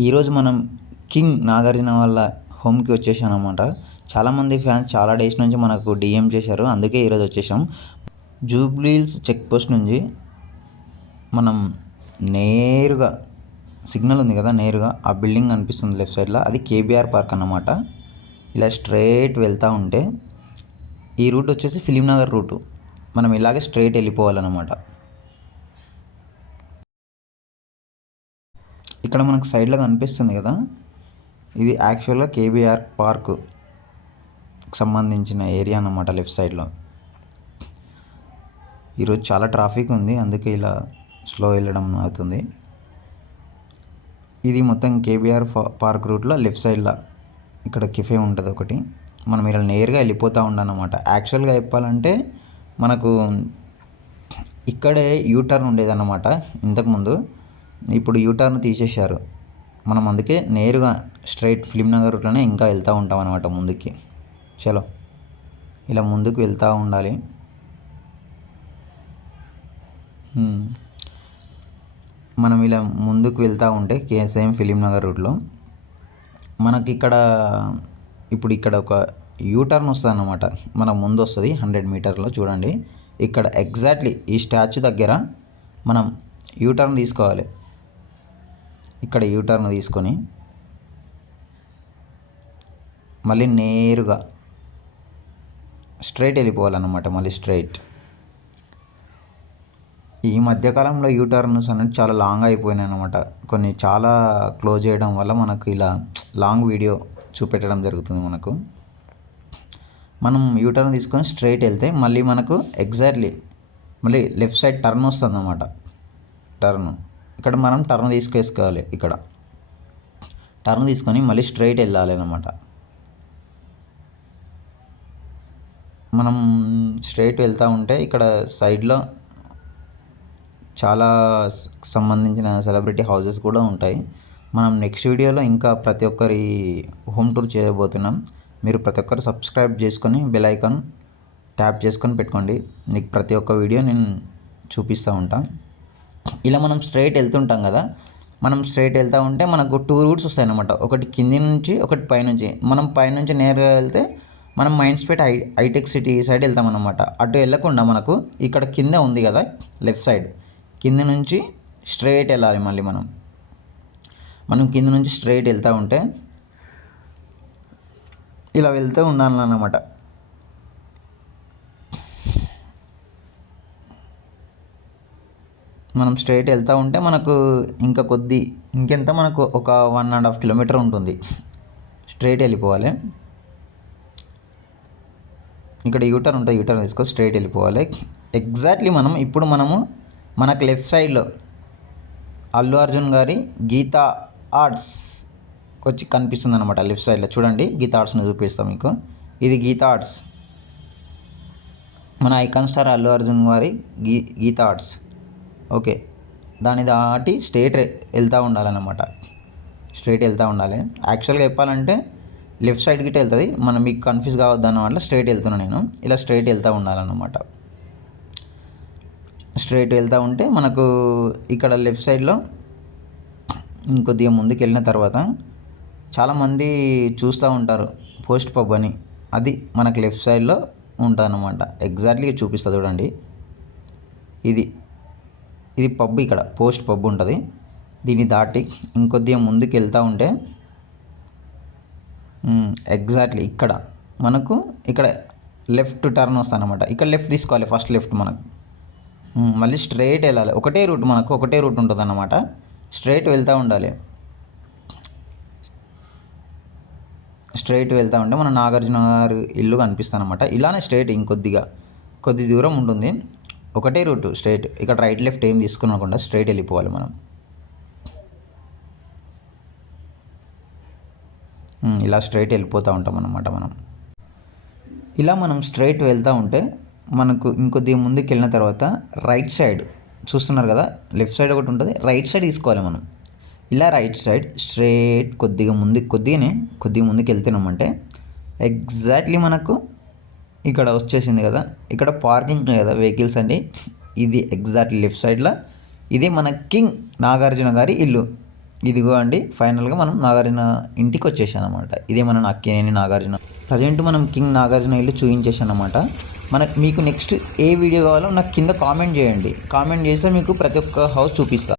ఈరోజు మనం కింగ్ నాగార్జున వాళ్ళ హోమ్కి వచ్చేసాం అనమాట. చాలామంది ఫ్యాన్స్ చాలా డేస్ నుంచి మనకు డిఎం చేశారు, అందుకే ఈరోజు వచ్చేసాం. జూబ్లీహిల్స్ చెక్ పోస్ట్ నుంచి మనం నేరుగా సిగ్నల్ ఉంది కదా, నేరుగా ఆ బిల్డింగ్ కనిపిస్తుంది లెఫ్ట్ సైడ్లో, అది కేబీఆర్ పార్క్ అన్నమాట. ఇలా స్ట్రైట్ వెళ్తూ ఉంటే ఈ రూట్ వచ్చేసి ఫిలిం నగర్ రూటు. మనం ఇలాగే స్ట్రైట్ వెళ్ళిపోవాలన్నమాట. ఇక్కడ మనకు సైడ్లో కనిపిస్తుంది కదా, ఇది యాక్చువల్గా కేబీఆర్ పార్క్ సంబంధించిన ఏరియా అన్నమాట. లెఫ్ట్ సైడ్లో ఈరోజు చాలా ట్రాఫిక్ ఉంది, అందుకే ఇలా స్లో వెళ్ళడం అవుతుంది. ఇది మొత్తం కేబీఆర్ పార్క్ రూట్లో లెఫ్ట్ సైడ్లో ఇక్కడ కెఫే ఉంటుంది ఒకటి. మనం ఇలా నేరుగా వెళ్ళిపోతూ ఉండనమాట. యాక్చువల్గా చెప్పాలంటే మనకు ఇక్కడే యూటర్న్ ఉండేదన్నమాట ఇంతకుముందు. ఇప్పుడు యూటర్న్ తీసేశారు. మనం అందుకే నేరుగా స్ట్రైట్ ఫిలిం నగర్ రూట్లోనే ఇంకా వెళ్తూ ఉంటాం అనమాట ముందుకి. చలో ఇలా ముందుకు వెళ్తూ ఉండాలి. మనం ఇలా ముందుకు వెళ్తూ ఉంటే కేఎస్ఐఎం ఫిలిం నగర్ రూట్లో మనకి ఇప్పుడు ఇక్కడ ఒక యూటర్న్ వస్తుంది అన్నమాట. మన ముందు వస్తుంది 100 మీటర్లో. చూడండి, ఇక్కడ ఎగ్జాక్ట్లీ ఈ స్టాచ్యూ దగ్గర మనం యూటర్న్ తీసుకోవాలి. ఇక్కడ యూటర్న్ తీసుకొని మళ్ళీ నేరుగా స్ట్రైట్ వెళ్ళిపోవాలన్నమాట. మళ్ళీ స్ట్రైట్. ఈ మధ్యకాలంలో యూటర్న్స్ అనేది చాలా లాంగ్ అయిపోయినాయి అనమాట. కొన్ని చాలా క్లోజ్ చేయడం వల్ల మనకు ఇలా లాంగ్ వీడియో చూపెట్టడం జరుగుతుంది మనకు. మనం యూటర్న్ తీసుకొని స్ట్రైట్ వెళ్తే మళ్ళీ మనకు ఎగ్జాక్ట్లీ మళ్ళీ లెఫ్ట్ సైడ్ టర్న్ వస్తుంది అన్నమాట. ఇక్కడ మనం టర్న్ తీసుకేసుకోవాలి. ఇక్కడ టర్న్ తీసుకొని మళ్ళీ స్ట్రైట్ వెళ్ళాలి అన్నమాట. మనం స్ట్రైట్ వెళ్తూ ఉంటే ఇక్కడ సైడ్లో చాలా సంబంధించిన సెలబ్రిటీ హౌసెస్ కూడా ఉంటాయి. మనం నెక్స్ట్ వీడియోలో ఇంకా ప్రతి ఒక్కరి హోమ్ టూర్ చేయబోతున్నాం. మీరు ప్రతి ఒక్కరు సబ్స్క్రైబ్ చేసుకొని బెల్ ఐకాన్ ట్యాప్ చేసుకొని పెట్టుకోండి. నీకు ప్రతి ఒక్క వీడియో నేను చూపిస్తూ ఉంటాను. ఇలా మనం స్ట్రైట్ వెళ్తుంటాం కదా, మనం స్ట్రైట్ వెళ్తూ ఉంటే మనకు 2 రూట్స్ వస్తాయి అన్నమాట. ఒకటి కింది నుంచి, ఒకటి పైనుంచి. మనం పైనుంచి నేరుగా వెళ్తే మనం మైండ్స్పేట్ హైటెక్ సిటీ సైడ్ వెళ్తాం అన్నమాట. అటు వెళ్ళకుండా మనకు ఇక్కడ కింద ఉంది కదా లెఫ్ట్ సైడ్, కింద నుంచి స్ట్రైట్ వెళ్ళాలి. మళ్ళీ మనం కింద నుంచి స్ట్రైట్ వెళ్తూ ఉంటే ఇలా వెళ్తూ ఉండాలన్నమాట. మనం స్ట్రైట్ వెళ్తూ ఉంటే మనకు ఇంకెంత మనకు ఒక 1.5 కిలోమీటర్ ఉంటుంది. స్ట్రైట్ వెళ్ళిపోవాలి. ఇక్కడ యూటర్న్ ఉంటుంది, యూటర్న్ తీసుకొని స్ట్రైట్ వెళ్ళిపోవాలి. ఎగ్జాక్ట్లీ మనకు లెఫ్ట్ సైడ్లో అల్లు అర్జున్ గారి గీతా ఆర్ట్స్ వచ్చి కనిపిస్తుంది అనమాట. లెఫ్ట్ సైడ్లో చూడండి, గీతా ఆర్ట్స్ని చూపిస్తాం మీకు. ఇది గీతా ఆర్ట్స్, మన ఐకాన్ స్టార్ అల్లు అర్జున్ గారి గీతా ఆర్ట్స్. ఓకే, దాన్ని దాటి స్ట్రైట్ వెళ్తూ ఉండాలన్నమాట. స్ట్రైట్ వెళ్తూ ఉండాలి. యాక్చువల్గా చెప్పాలంటే లెఫ్ట్ సైడ్ గిట్ట వెళ్తుంది. మీకు కన్ఫ్యూజ్ కావద్దన్న వల్ల స్ట్రైట్ వెళ్తున్నాను నేను. ఇలా స్ట్రైట్ వెళ్తూ ఉండాలన్నమాట. స్ట్రైట్ వెళ్తూ ఉంటే మనకు ఇక్కడ లెఫ్ట్ సైడ్లో ఇంకొద్దిగా ముందుకు వెళ్ళిన తర్వాత చాలామంది చూస్తూ ఉంటారు పోస్ట్ పబ్ అని. అది మనకు లెఫ్ట్ సైడ్లో ఉంటుంది అన్నమాట. ఎగ్జాక్ట్లీ చూపిస్తా చూడండి. ఇది పబ్. ఇక్కడ పోస్ట్ పబ్ ఉంటుంది. దీన్ని దాటి ఇంకొద్దిగా ముందుకు వెళ్తూ ఉంటే ఎగ్జాక్ట్లీ ఇక్కడ లెఫ్ట్ టర్న్ వస్తుంది అన్నమాట. ఇక్కడ లెఫ్ట్ తీసుకోవాలి. ఫస్ట్ లెఫ్ట్ మళ్ళీ స్ట్రైట్ వెళ్ళాలి. ఒకటే రూట్ ఉంటుంది అన్నమాట. స్ట్రైట్ వెళ్తూ ఉండాలి. స్ట్రైట్ వెళ్తూ ఉంటే మన నాగార్జున గారి ఇల్లు కనిపిస్తుంది అన్నమాట. ఇలానే స్ట్రైట్ కొద్ది దూరం ఉంటుంది. ఒకటే రూట్ స్ట్రైట్. ఇక్కడ రైట్ లెఫ్ట్ ఏం తీసుకునకుండా స్ట్రైట్ వెళ్ళిపోవాలి మనం. ఇలా స్ట్రైట్ వెళ్ళిపోతూ ఉంటాం అన్నమాట మనం. ఇలా మనం స్ట్రైట్ వెళ్తూ ఉంటే మనకు ఇంకొద్దిగా ముందుకు వెళ్ళిన తర్వాత రైట్ సైడ్ చూస్తున్నారు కదా, లెఫ్ట్ సైడ్ ఒకటి ఉంటుంది, రైట్ సైడ్ తీసుకోవాలి మనం. ఇలా రైట్ సైడ్ స్ట్రైట్ కొద్దిగా ముందుకు వెళ్తున్నామంటే ఎగ్జాక్ట్లీ మనకు ఇక్కడ వచ్చేసింది కదా. ఇక్కడ పార్కింగ్ కదా వెహికల్స్ అండి. ఇది ఎగ్జాక్ట్లీ లెఫ్ట్ సైడ్లో ఇదే మన కింగ్ నాగార్జున గారి ఇల్లు. ఇదిగో అండి ఫైనల్గా మనం నాగార్జున ఇంటికి వచ్చేసాను అనమాట. ఇదే మన అక్కినేని నాగార్జున. ప్రజెంట్ మనం కింగ్ నాగార్జున ఇల్లు చూపించేసాను అనమాట. మీకు నెక్స్ట్ ఏ వీడియో కావాలో నాకు కింద కామెంట్ చేయండి. కామెంట్ చేస్తే మీకు ప్రతి ఒక్క హౌస్ చూపిస్తాను.